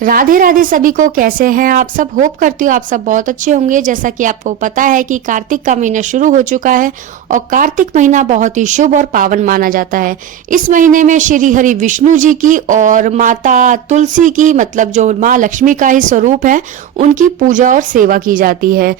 राधे राधे सभी को। कैसे हैं आप सब? होप करती हूँ आप सब बहुत अच्छे होंगे। जैसा कि आपको पता है कि कार्तिक का महीना शुरू हो चुका है और कार्तिक महीना बहुत ही शुभ और पावन माना जाता है। इस महीने में श्री हरि विष्णु जी की और माता तुलसी की, मतलब जो माँ लक्ष्मी का ही स्वरूप है, उनकी पूजा और सेवा की जाती है।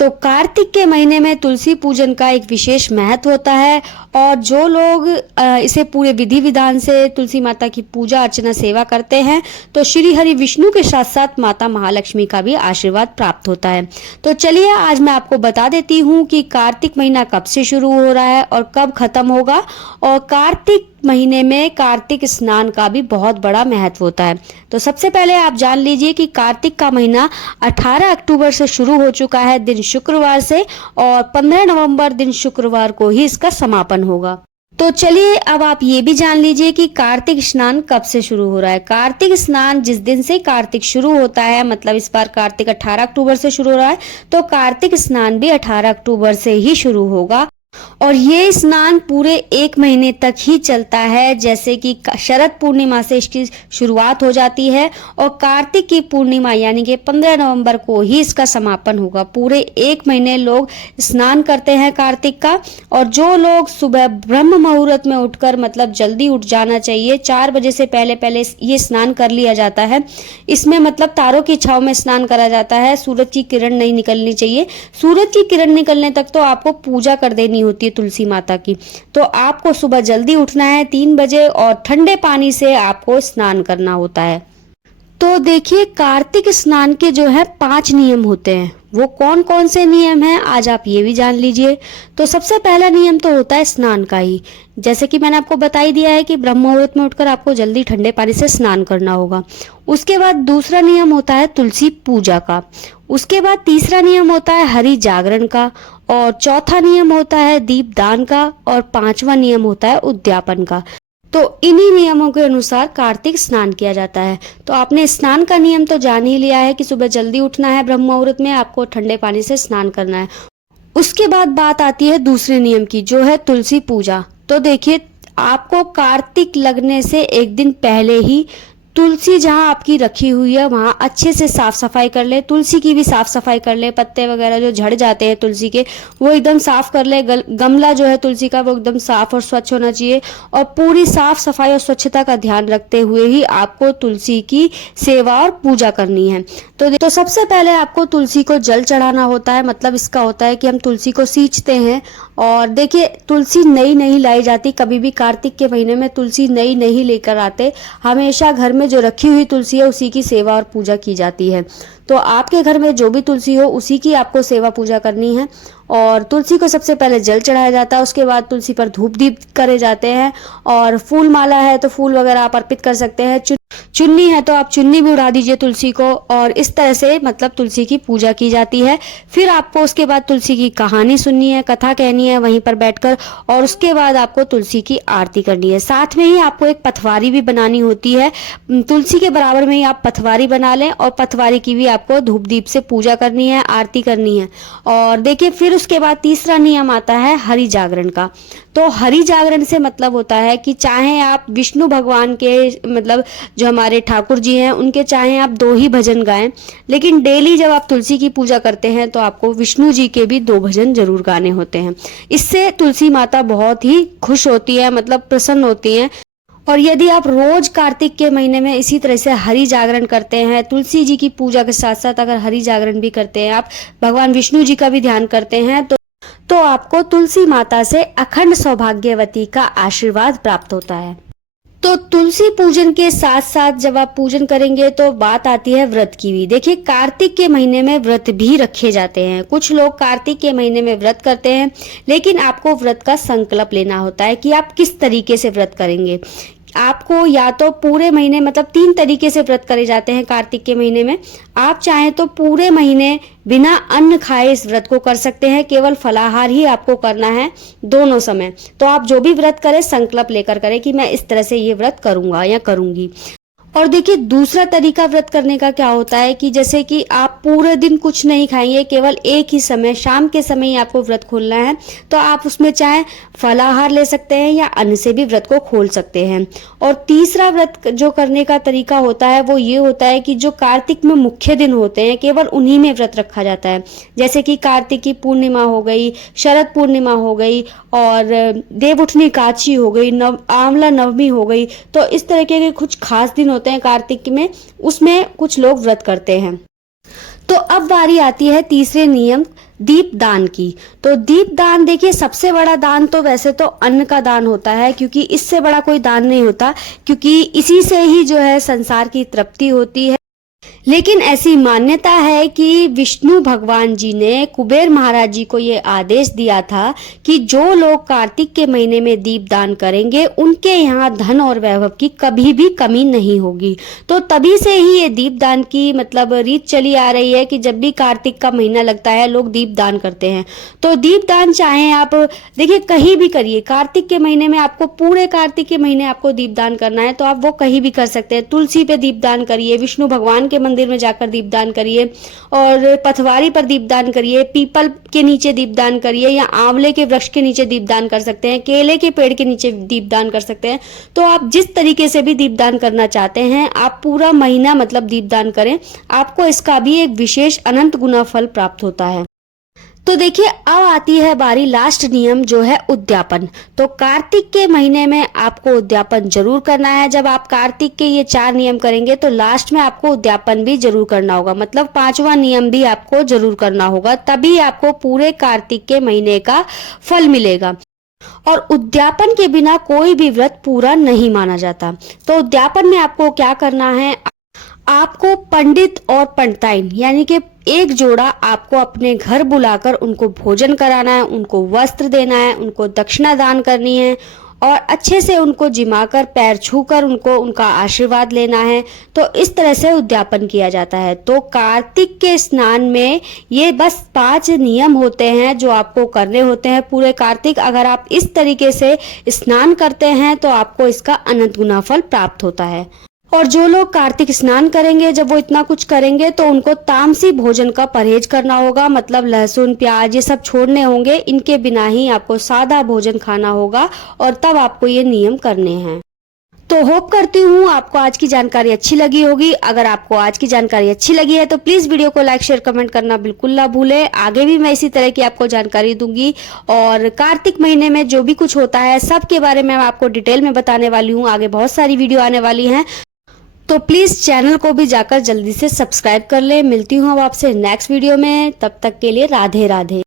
तो कार्तिक के महीने में तुलसी पूजन का एक विशेष महत्व होता है और जो लोग इसे पूरे विधि विधान से तुलसी माता की पूजा अर्चना सेवा करते हैं तो श्री हरि विष्णु के साथ साथ माता महालक्ष्मी का भी आशीर्वाद प्राप्त होता है। तो चलिए आज मैं आपको बता देती हूँ कि कार्तिक महीना कब से शुरू हो रहा है और कब खत्म होगा। और कार्तिक महीने में कार्तिक स्नान का भी बहुत बड़ा महत्व होता है। तो सबसे पहले आप जान लीजिए कि कार्तिक का महीना 18 अक्टूबर से शुरू हो चुका है दिन शुक्रवार से, और 15 नवंबर दिन शुक्रवार को ही इसका समापन होगा। तो चलिए अब आप ये भी जान लीजिए कि कार्तिक स्नान कब से शुरू हो रहा है। कार्तिक स्नान जिस दिन से कार्तिक शुरू होता है, मतलब इस बार कार्तिक 18 अक्टूबर से शुरू हो रहा है, तो कार्तिक स्नान भी 18 अक्टूबर से ही शुरू होगा और ये स्नान पूरे एक महीने तक ही चलता है। जैसे कि शरद पूर्णिमा से इसकी शुरुआत हो जाती है और कार्तिक की पूर्णिमा यानी कि 15 नवंबर को ही इसका समापन होगा। पूरे एक महीने लोग स्नान करते हैं कार्तिक का। और जो लोग सुबह ब्रह्म मुहूर्त में उठकर, मतलब जल्दी उठ जाना चाहिए, 4 बजे से पहले पहले ये स्नान कर लिया जाता है। इसमें मतलब तारों की छांव में स्नान करा जाता है, सूरज की किरण नहीं निकलनी चाहिए। सूरज की किरण निकलने तक तो आपको पूजा कर देनी होती है तुलसी माता की। तो आपको सुबह जल्दी उठना है 3 बजे और ठंडे पानी से आपको स्नान करना होता है। तो देखिए, कार्तिक स्नान के जो है 5 नियम होते हैं। वो कौन कौन से नियम हैं आज आप ये भी जान लीजिए। तो सबसे पहला नियम तो होता है स्नान का ही। जैसे कि मैंने आपको बता ही दिया है कि ब्रह्म मुहूर्त में उठकर आपको जल्दी ठंडे पानी से स्नान करना होगा। उसके बाद दूसरा नियम होता है तुलसी पूजा का। उसके बाद तीसरा नियम होता है हरि जागरण का, और चौथा नियम होता है दीपदान का, और 5वां नियम होता है उद्यापन का। तो इन्हीं नियमों के अनुसार कार्तिक स्नान किया जाता है। तो आपने स्नान का नियम तो जान ही लिया है कि सुबह जल्दी उठना है, ब्रह्म मुहूर्त में आपको ठंडे पानी से स्नान करना है। उसके बाद बात आती है दूसरे नियम की, जो है तुलसी पूजा। तो देखिए, आपको कार्तिक लगने से एक दिन पहले ही तुलसी जहाँ आपकी रखी हुई है वहाँ अच्छे से साफ सफाई कर ले। तुलसी की भी साफ सफाई कर ले, पत्ते वगैरह जो झड़ जाते हैं तुलसी के वो एकदम साफ कर ले। गमला जो है तुलसी का वो एकदम साफ और स्वच्छ होना चाहिए। और पूरी साफ सफाई और स्वच्छता का ध्यान रखते हुए ही आपको तुलसी की सेवा और पूजा करनी है। तो सबसे पहले आपको तुलसी को जल चढ़ाना होता है। मतलब इसका होता है कि हम तुलसी को सींचते हैं। और देखिए, तुलसी नई नहीं लाई जाती कभी भी। कार्तिक के महीने में तुलसी नई नहीं लेकर आते। हमेशा घर में जो रखी हुई तुलसी है उसी की सेवा और पूजा की जाती है। तो आपके घर में जो भी तुलसी हो उसी की आपको सेवा पूजा करनी है। और तुलसी को सबसे पहले जल चढ़ाया जाता है। उसके बाद तुलसी पर धूप दीप करे जाते हैं। और फूल माला है तो फूल वगैरह आप अर्पित कर सकते हैं। चुन्नी है तो आप चुन्नी भी उड़ा दीजिए तुलसी को। और इस तरह से मतलब तुलसी की पूजा की जाती है। फिर आपको उसके बाद तुलसी की कहानी सुननी है, कथा कहनी है वहीं पर बैठकर। और उसके बाद आपको तुलसी की आरती करनी है। साथ में ही आपको एक पथवारी भी बनानी होती है। तुलसी के बराबर में ही आप पथवारी बना लें और पथवारी की भी आपको धूप दीप से पूजा करनी है, आरती करनी है। और देखिए, फिर उसके बाद तीसरा नियम आता है हरि जागरण का। तो हरि जागरण से मतलब होता है कि चाहे आप विष्णु भगवान के, मतलब जो हमारे ठाकुर जी हैं उनके, चाहे आप 2 ही भजन गाएं, लेकिन डेली जब आप तुलसी की पूजा करते हैं तो आपको विष्णु जी के भी 2 भजन जरूर गाने होते हैं। इससे तुलसी माता बहुत ही खुश होती है, मतलब प्रसन्न होती हैं। और यदि आप रोज कार्तिक के महीने में इसी तरह से हरि जागरण करते हैं, तुलसी जी की पूजा के साथ साथ अगर हरि जागरण भी करते हैं, आप भगवान विष्णु जी का भी ध्यान करते हैं, तो आपको तुलसी माता से अखंड सौभाग्यवती का आशीर्वाद प्राप्त होता है। तो तुलसी पूजन के साथ साथ जब आप पूजन करेंगे तो बात आती है व्रत की भी। देखिए, कार्तिक के महीने में व्रत भी रखे जाते हैं। कुछ लोग कार्तिक के महीने में व्रत करते हैं, लेकिन आपको व्रत का संकल्प लेना होता है कि आप किस तरीके से व्रत करेंगे। आपको या तो पूरे महीने, मतलब 3 तरीके से व्रत करे जाते हैं कार्तिक के महीने में। आप चाहें तो पूरे महीने बिना अन्न खाए इस व्रत को कर सकते हैं। केवल फलाहार ही आपको करना है दोनों समय। तो आप जो भी व्रत करें संकल्प लेकर करें कि मैं इस तरह से ये व्रत करूंगा या करूंगी। और देखिए दूसरा तरीका व्रत करने का क्या होता है कि जैसे कि आप पूरे दिन कुछ नहीं खाएंगे, केवल एक ही समय शाम के समय ही आपको व्रत खोलना है, तो आप उसमें चाहे फलाहार ले सकते हैं या अन्न से भी व्रत को खोल सकते हैं। और तीसरा व्रत जो करने का तरीका होता है वो ये होता है कि जो कार्तिक में मुख्य दिन होते हैं केवल उन्हीं में व्रत रखा जाता है, जैसे कि कार्तिक की पूर्णिमा हो गई, शरद पूर्णिमा हो गई और देवउठनी एकादशी हो गई, आंवला नवमी हो गई। तो इस तरीके के कुछ खास दिन होते हैं कार्तिक में, उसमें कुछ लोग व्रत करते हैं। तो अब बारी आती है तीसरे नियम दीप दान की। तो दीप दान देखिए सबसे बड़ा दान तो वैसे तो अन्न का दान होता है, क्योंकि इससे बड़ा कोई दान नहीं होता, क्योंकि इसी से ही जो है संसार की तृप्ति होती है। लेकिन ऐसी मान्यता है कि विष्णु भगवान जी ने कुबेर महाराज जी को ये आदेश दिया था कि जो लोग कार्तिक के महीने में दीप दान करेंगे उनके यहाँ धन और वैभव की कभी भी कमी नहीं होगी। तो तभी से ही ये दीप दान की मतलब रीत चली आ रही है कि जब भी कार्तिक का महीना लगता है लोग दीप दान करते हैं। तो दीप दान चाहे आप देखिए कहीं भी करिए, कार्तिक के महीने में आपको पूरे कार्तिक के महीने आपको दीप दान करना है तो आप वो कहीं भी कर सकते हैं। तुलसी पे दीप दान करिए, विष्णु भगवान के मंदिर में जाकर दीपदान करिए और पथवारी पर दीपदान करिए, पीपल के नीचे दीपदान करिए या आंवले के वृक्ष के नीचे दीपदान कर सकते हैं, केले के पेड़ के नीचे दीपदान कर सकते हैं। तो आप जिस तरीके से भी दीपदान करना चाहते हैं आप पूरा महीना मतलब दीपदान करें, आपको इसका भी एक विशेष अनंत गुना फल प्राप्त होता है। तो देखिए अब आती है बारी लास्ट नियम जो है उद्यापन। तो कार्तिक के महीने में आपको उद्यापन जरूर करना है। जब आप कार्तिक के ये 4 नियम करेंगे तो लास्ट में आपको उद्यापन भी जरूर करना होगा, मतलब 5वां नियम भी आपको जरूर करना होगा, तभी आपको पूरे कार्तिक के महीने का फल मिलेगा। और उद्यापन के बिना कोई भी व्रत पूरा नहीं माना जाता। तो उद्यापन में आपको क्या करना है, आपको पंडित और पंडिताइन यानी कि एक जोड़ा आपको अपने घर बुलाकर उनको भोजन कराना है, उनको वस्त्र देना है, उनको दक्षिणा दान करनी है और अच्छे से उनको जिमाकर पैर छूकर उनको उनका आशीर्वाद लेना है। तो इस तरह से उद्यापन किया जाता है। तो कार्तिक के स्नान में ये बस 5 नियम होते हैं जो आपको करने होते हैं पूरे कार्तिक। अगर आप इस तरीके से स्नान करते हैं तो आपको इसका अनंत गुना फल प्राप्त होता है। और जो लोग कार्तिक स्नान करेंगे, जब वो इतना कुछ करेंगे तो उनको तामसी भोजन का परहेज करना होगा, मतलब लहसुन प्याज ये सब छोड़ने होंगे। इनके बिना ही आपको सादा भोजन खाना होगा और तब आपको ये नियम करने हैं। तो होप करती हूँ आपको आज की जानकारी अच्छी लगी होगी। अगर आपको आज की जानकारी अच्छी लगी है तो प्लीज वीडियो को लाइक शेयर कमेंट करना बिल्कुल ना भूले। आगे भी मैं इसी तरह की आपको जानकारी दूंगी और कार्तिक महीने में जो भी कुछ होता है सब के बारे में मैं आपको डिटेल में बताने वाली हूँ। आगे बहुत सारी वीडियो आने वाली हैं, तो प्लीज चैनल को भी जाकर जल्दी से सब्सक्राइब कर ले। मिलती हूँ अब आपसे नेक्स्ट वीडियो में, तब तक के लिए राधे राधे।